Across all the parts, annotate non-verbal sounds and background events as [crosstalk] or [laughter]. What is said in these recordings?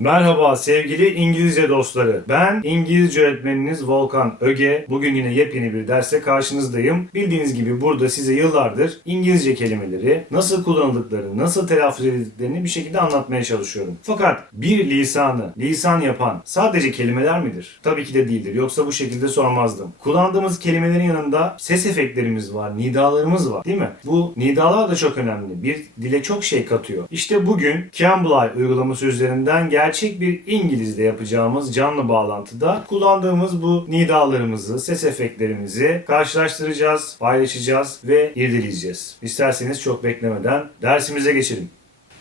Merhaba sevgili İngilizce dostları. Ben İngilizce öğretmeniniz Volkan Öge. Bugün yine yepyeni bir derse karşınızdayım. Bildiğiniz gibi burada size yıllardır İngilizce kelimeleri nasıl kullanıldıklarını, nasıl telaffuz edildiklerini bir şekilde anlatmaya çalışıyorum. Fakat bir lisanı, lisan yapan sadece kelimeler midir? Tabii ki de değildir. Yoksa bu şekilde sormazdım. Kullandığımız kelimelerin yanında ses efektlerimiz var, nidalarımız var değil mi? Bu nidalar da çok önemli. Bir dile çok şey katıyor. İşte bugün Cambly uygulaması üzerinden gerçek bir İngilizce yapacağımız canlı bağlantıda kullandığımız bu nidalarımızı, ses efektlerimizi karşılaştıracağız, paylaşacağız ve irdeleyeceğiz. İsterseniz çok beklemeden dersimize geçelim.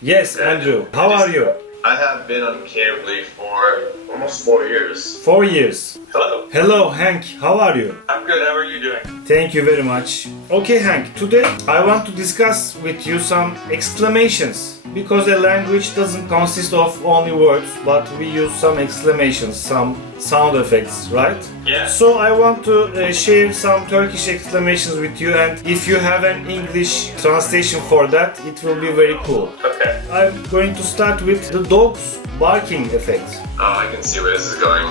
Yes, Andrew. How are you? I have been on Cambly for almost four years. Four years. Hello. Hello, Hank. How are you? I'm good. How are you doing? Thank you very much. Okay, Hank, today I want to discuss with you some exclamations. Because a language doesn't consist of only words, but we use some exclamations, some sound effects, right? Yeah. So I want to uh, share some Turkish exclamations with you, and if you have an English translation for that, it will be very cool. Okay. I'm going to start with the dog's barking effect. Oh, I can see where this is going.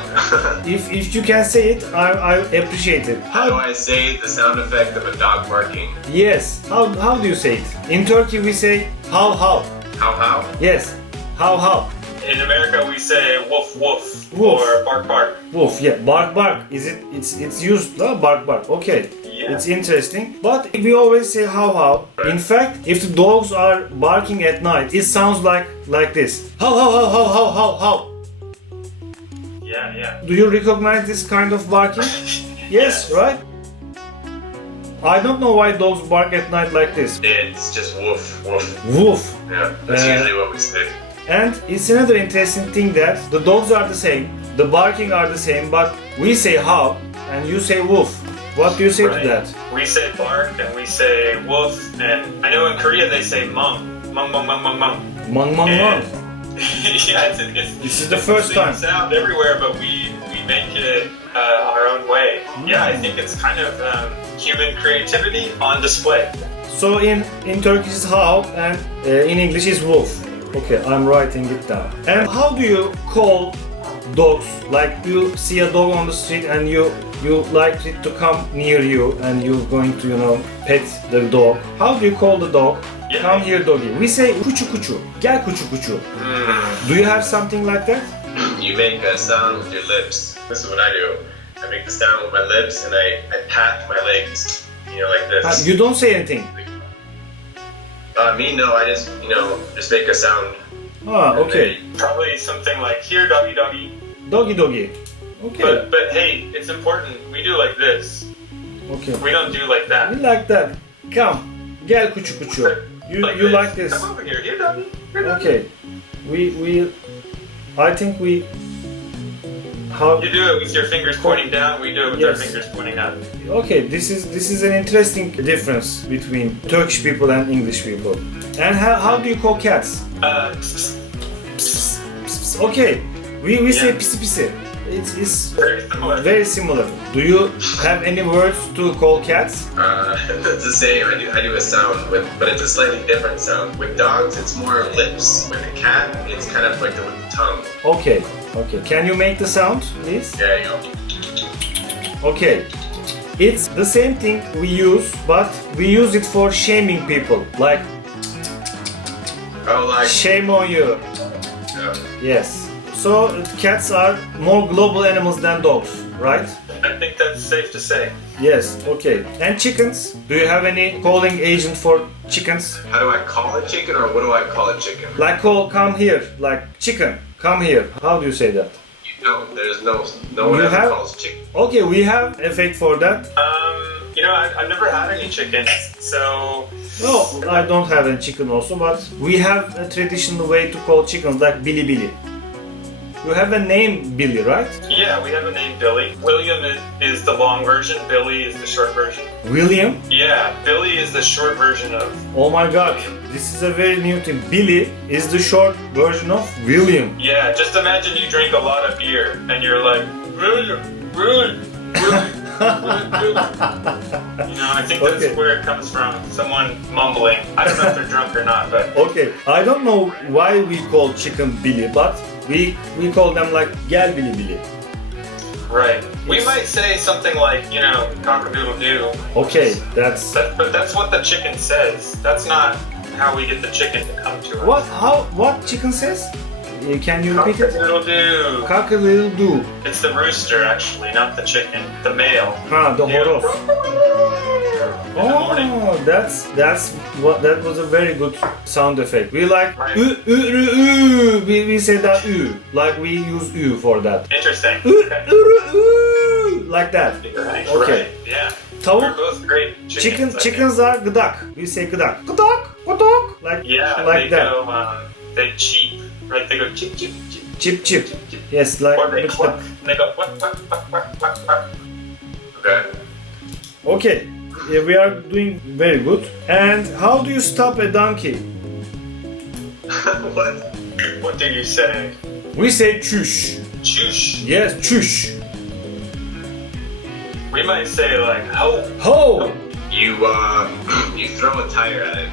[laughs] If, if you can say it, I, I appreciate it. how do I say the sound effect of a dog barking? Yes. How, how do you say it? In Turkey we say how how. How how? Yes. How how. In America, we say woof woof, Woof. or bark bark. Woof. Yeah. Bark bark. Is it? It's it's used. No? Bark bark. Okay. Yeah. It's interesting. But we always say how how. In fact, if the dogs are barking at night, it sounds like like this. How how how how how how how. Yeah, yeah. Do you recognize this kind of barking? [laughs] yes. Right. I don't know why dogs bark at night like this. It's just woof woof. Woof. Yeah, that's Uh, usually what we say. And it's another interesting thing that the dogs are the same, the barking are the same, but we say how and you say woof. What do you say Right. to that? We say bark and we say woof, and I know in Korea they say mum, mum, mum, mum, mum, mum. Mang mang mang. yeah, it's, it's, This is the first time. sound everywhere, but we we make it uh, our own way. Yeah, I think it's kind of um, human creativity on display. So in in Turkish is how and uh, in English is woof. Okay, I'm writing it down. And how do you call dogs? Like you see a dog on the street and you you like it to come near you and you're going to you know pet the dog. How do you call the dog? Yeah. Come here, doggy. We say kuchu kuchu. Gel kuchu kuchu. Do you have something like that? [clears throat] You make a sound with your lips. This is what I do. I make the sound with my lips and I, I pat my legs, you know, like Uh, this. You don't say anything. Uh, me, no, I just, you know, just make a sound. Ah, okay. Probably something like here, doggy, doggy. Doggy doggy. Okay. But but hey, it's important. We do like this. Okay. We don't do like that. We like that. Come. Gel kuchu kuchu. You you like this? Come over here, here, doggy. Here, doggy. Okay. We we I think we how You do it with your fingers pointing down. We do it with our fingers pointing up. Okay, this is this is an interesting difference between Turkish people and English people. And how, how do you call cats? Uh, Pss, pss, Okay. We we say Yeah. pisi pisi. It's it's very similar. very similar. Do you have any words to call cats? Uh, [laughs] it's the same. I do, I do a sound, with, but it's a slightly different sound. With dogs, it's more lips. With a cat, it's kind of like the, with the tongue. Okay. Okay. Can you make the sound, please? There you. Okay. It's the same thing we use, but we use it for shaming people. Like, Oh, like, shame on you. uh, Yes. So, cats are more global animals than dogs, right? I think that's safe to say. Yes, okay. And chickens? Do you have any calling agent for chickens? how do I call a chicken, or what do I call a chicken? Like, call, come here. Like, chicken, come here. How do you say that? You don't. There's no, no one You ever have- calls chicken. Okay, we have effect for that. Um, you know, I, I've never had any chickens, so No, I don't have any chicken also, but we have a traditional way to call chickens like Billy Billy. You have a name Billy, right? yeah, we have a name Billy. William is, is the long version. Billy is the short version. William? Yeah, Billy is the short version of. Oh my god, this is a very new thing. Billy is the short version of William. Yeah, just imagine you drink a lot of beer and you're like, William, William, William, William, William. You know, I think that's Okay. where it comes from. Someone mumbling. I don't know if they're drunk or not, but [laughs] Okay, I don't know why we call chicken Billy, but We we call them like gel bili bili. Right. We might say something like, you know, cock-a-doodle doo. Okay, that's That, but that's what the chicken says. That's not how we get the chicken to come to us. what how what chicken says? Uh, Can you repeat it? Cock-a-doodle doo. Cock a little do. It's the rooster, actually, not the chicken. The male. Ha, the Yeah. horoz. [laughs] In the morning. Oh, that's that's what that was a very good sound effect. We like Right. ü, ü, ü, ü. We, we say that ü. Like we use ü for that. Interesting. Ü, ü, ü, like that. Right. Okay. Right. Yeah. Tavuk We're both great chickens. Chicken, think. chickens are gıdak. We say gıdak. Gıdak, gıdak. Like, Yeah, like they that. go. Um, they cheep. Right. They go cheep cheep cheep. Chip, chip. Yes, like. Or they with the- they go quack quack quack quack quack quack. Okay. Okay, we are doing very good. And how do you stop a donkey? [laughs] what? What did you say? We say çüş. Choosh. Yes, çüş. We might say like ho. Ho! You uh, [clears throat] you throw a tire at it.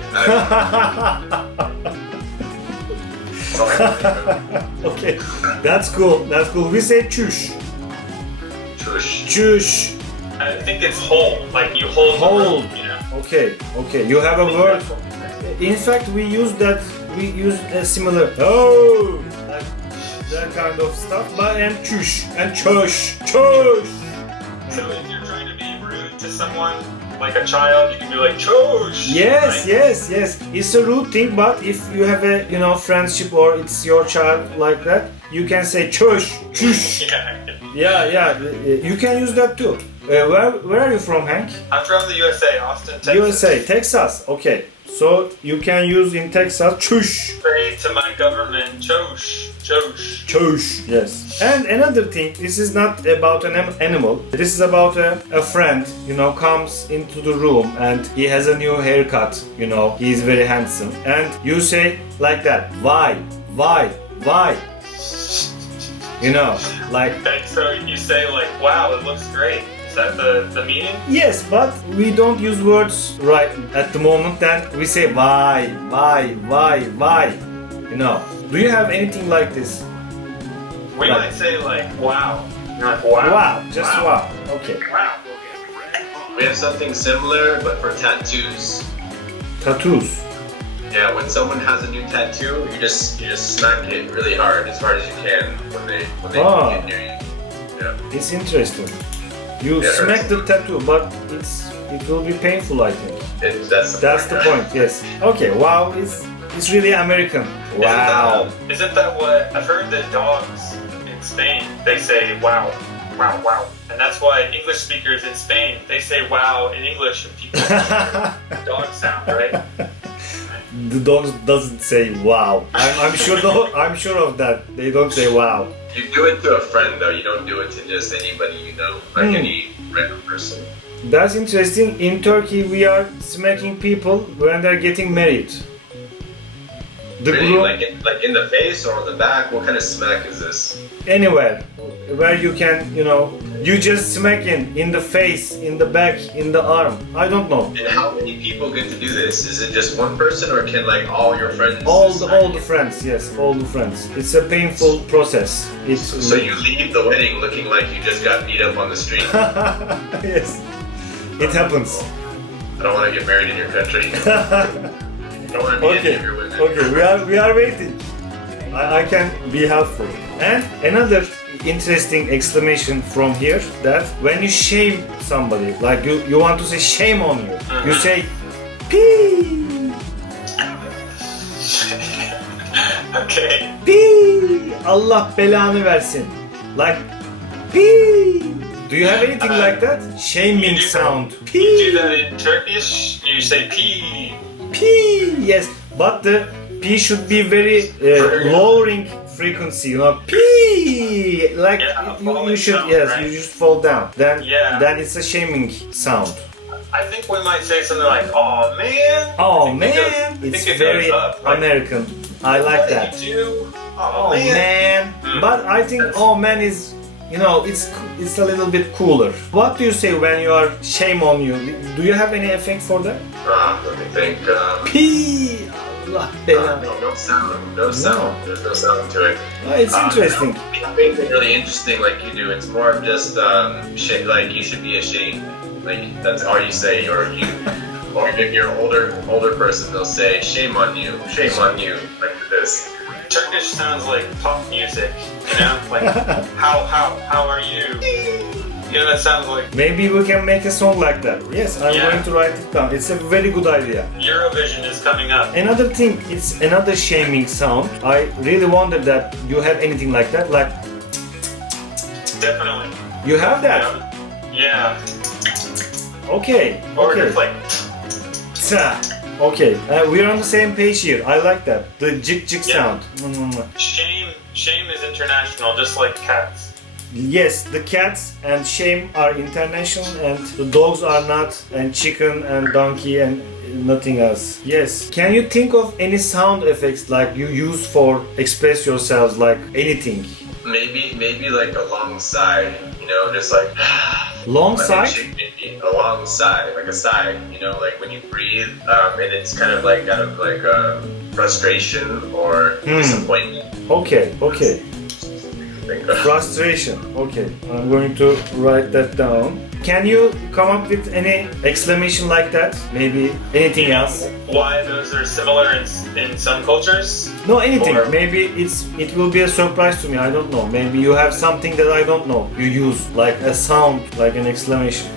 [laughs] Okay, that's cool. That's cool. We say çüş. Tush. Çüş. I think it's hold. Like you hold. the Hold. rope, you know. Okay, okay. You have a word. In fact, we use that. We use a similar. Oh, like that kind of stuff. But and çüş and çöş, çöş. So if you're trying to be rude to someone, like a child, you can be like choosh. Yes, right? yes, yes. It's a rude thing, but if you have a you know friendship or it's your child like that, you can say çöş, çüş. [laughs] Yeah. yeah, yeah. You can use that too. Uh, where where are you from, Hank? I'm from the USA, Austin, Texas. USA, Texas. Okay. So you can use in Texas çüş. Say to my government, choosh, choosh. Çöş. Yes. And another thing, this is not about an animal. This is about a, a friend, you know, comes into the room and he has a new haircut, you know, he is very handsome. And you say like that, why, why, why? You know, like, And so you say like, wow, it looks great. Is that the, the meaning? yes, but we don't use words right at the moment. Then we say why, why, why, why. You know, do you have anything like this? We Right. might say like, wow. Like, wow. Wow, just wow. Okay. Wow. We have something similar, but for tattoos. Tattoos. Yeah, when someone has a new tattoo, you just you just smack it really hard, as hard as you can when they when they Ah. get near you. Yeah. It's interesting. You Yeah. smack the tattoo, but it's it will be painful, I think. It, that's the That's the point. Yes. Okay. Wow is it's really American. Wow. Isn't that, isn't that what I've heard that dogs in Spain they say wow, wow, wow, and that's why English speakers in Spain they say wow in English and people [laughs] dog sound right. The dogs doesn't say wow. I'm, I'm sure. Though, I'm sure of that. They don't say wow. You do it to a friend though. You don't do it to just anybody you know, like Hmm. any random person. That's interesting. In Turkey, we are smacking people when they're getting married. The Really, groom like in, like in the face or on the back. What kind of smack is this? Anywhere where you can, you know, you just smack in in the face, in the back, in the arm. I don't know. And how many people get to do this? Is it just one person, or can like all your friends? All the all the friends, yes, all the friends. It's a painful process. It's So you leave the wedding looking like you just got beat up on the street. [laughs] yes, it happens. I don't want to get married in your country. I [laughs] don't want to be Okay, your women. okay, we are we are waiting. I, I can be helpful. And another interesting exclamation from here that when you shame somebody, like you, you want to say shame on you, you say pee [laughs] Okay. pee Allah belanı versin. Like pee. Do you have anything like that? Shaming You do- sound. You do that in Turkish. You say pee. P, yes, but the P should be very uh, lowering frequency, you know. P, like Yeah, you, you should, down, yes, right? you just fall down. Then, Yeah. then it's a shaming sound. I think we might say something like, "Oh man." Oh it man, goes- I it's it very up, like, American. I like "What that. Oh, Oh man, Hmm. but I think oh man is, you know, it's it's a little bit cooler. What do you say when you are shame on you? Do you have any effect for that? Uh, let me think. Um, P, Allah Uh, no, no sound. No sound. There's no sound to it. Oh, it's Uh, interesting. Anything really interesting like you do. It's more of just um, shit. Like you should be ashamed. Like that's all you say, or you, [laughs] or if you're an older older person, they'll say, "Shame on you, shame on you," like this. Turkish sounds like pop music, you know? Like, [laughs] how, how, how are you? [laughs] Know, that sounds like Maybe we can make a song like that. Yes, I'm Yeah. going to write it down. It's a very good idea. Eurovision is coming up. Another thing, it's another shaming sound. I really wonder that you have anything like that. Like Definitely. you have that. Yeah. Okay. Or Okay. like, Ta. Okay. Uh, we're on the same page here. I like that. The jig jig Yeah. sound. Mm. shame, shame is international, just like cats. Yes, the cats and shame are international, and the dogs are not, and chicken and donkey and nothing else. Yes. Can you think of any sound effects like you use for express yourselves, like anything? Maybe maybe like alongside, you know, just like [sighs] Long like it should be alongside, like a sigh, you know, like when you breathe, um, and it's kind of like out of like uh, frustration or Hmm. disappointment. Okay. Okay. Frustration. Okay, I'm going to write that down. Can you come up with any exclamation like that? Maybe anything else? Why those are similar in, in some cultures? No, anything. Or- Maybe it's it will be a surprise to me. I don't know. Maybe you have something that I don't know. You use like a sound, like an exclamation.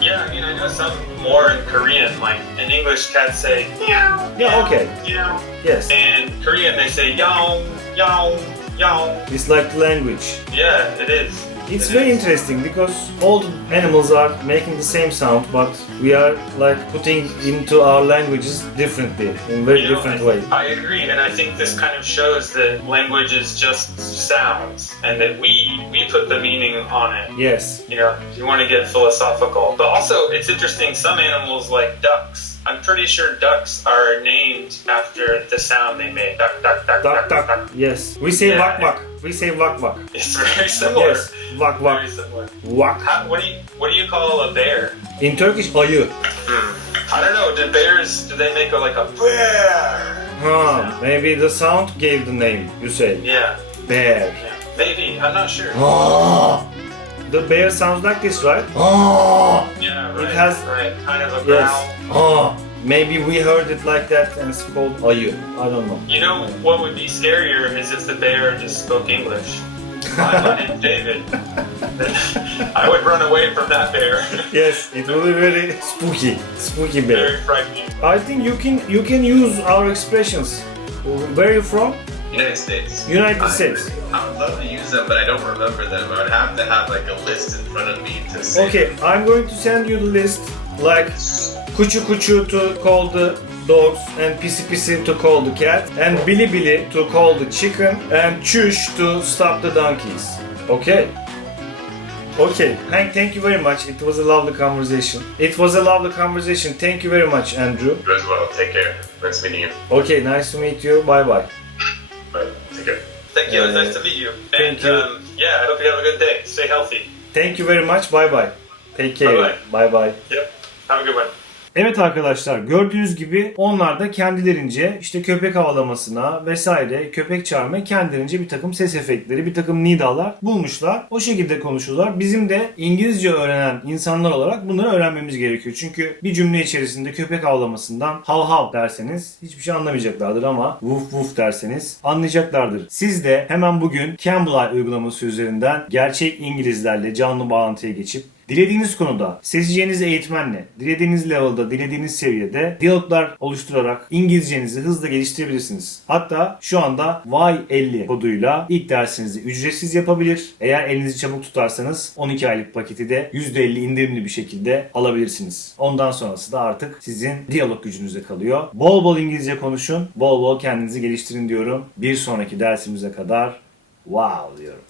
Yeah, I mean, I know some more in Korean. Like in English, cats say meow. Yeah, okay. Meow. Yes, And Korean, they say yawn, yawn, yawn. it's like the language. Yeah, it is. It's It very is. interesting because all the animals are making the same sound, but we are like putting into our languages differently in very You know, different I, way. I agree, and I think this kind of shows that language is just sounds, and that we we put the meaning on it. Yes. You know, if you want to get philosophical. But also, it's interesting. Some animals, like ducks, I'm pretty sure ducks are named after the sound they make. Duck, duck, duck, Duck, duck, duck. Yes. We say Yeah. wak. We say wak wak. It's very similar. Yes. Wak wak. Very similar. Wak. What do you what do you call a bear? In Turkish ayı. I don't know. Do bears do they make a, like a bear? Huh. Maybe the sound gave the name. You say Yeah, bear. yeah. Maybe. I'm not sure. Ah. The bear sounds like this, right? Oh! Yeah, right. It has- right. Kind of a growl. Yes. growl. Ah. Maybe we heard it like that and it's called you? I don't know. You know what would be scarier is if the bear just spoke English. Hi, my [laughs] name's David. I would run away from that bear. Yes, it will be very spooky. Spooky bear. Very frightening. I think you can you can use our expressions. Where are you from? United States. United I- States. I would love to use them, but I don't remember them. I would have to have like a list in front of me to say. Okay, I'm going to send you the list like Kuchu Kuchu to call the dogs and Pisi Pisi to call the cat and Billy Billy to call the chicken and Chush to stop the donkeys. Okay. Okay, Hank, thank you very much. It was a lovely conversation. It was a lovely conversation. Thank you very much, Andrew. You as well. Take care. Nice meeting you. Okay, nice to meet you. Bye. Bye. Thank you. It was Uh, nice to meet you. thank and you. Um, yeah, I hope you have a good day. Stay healthy. Thank you very much. Bye bye. Take care. Bye Bye bye. Yep. Have a good one. Evet arkadaşlar gördüğünüz gibi onlar da kendilerince işte köpek havlamasına vesaire köpek çağırmaya kendilerince bir takım ses efektleri bir takım nidalar bulmuşlar. O şekilde konuşuyorlar. Bizim de İngilizce öğrenen insanlar olarak bunları öğrenmemiz gerekiyor. Çünkü bir cümle içerisinde köpek havlamasından hav hav derseniz hiçbir şey anlamayacaklardır ama woof woof derseniz anlayacaklardır. Siz de hemen bugün Cambly uygulaması üzerinden gerçek İngilizlerle canlı bağlantıya geçip Dilediğiniz konuda seçeceğiniz eğitmenle, dilediğiniz level'da, dilediğiniz seviyede diyaloglar oluşturarak İngilizcenizi hızla geliştirebilirsiniz. Hatta şu anda Y50 koduyla ilk dersinizi ücretsiz yapabilir. Eğer elinizi çabuk tutarsanız 12 aylık paketi de %50 indirimli bir şekilde alabilirsiniz. Ondan sonrası da artık sizin diyalog gücünüze kalıyor. Bol bol İngilizce konuşun, bol bol kendinizi geliştirin diyorum. Bir sonraki dersimize kadar wow diyorum.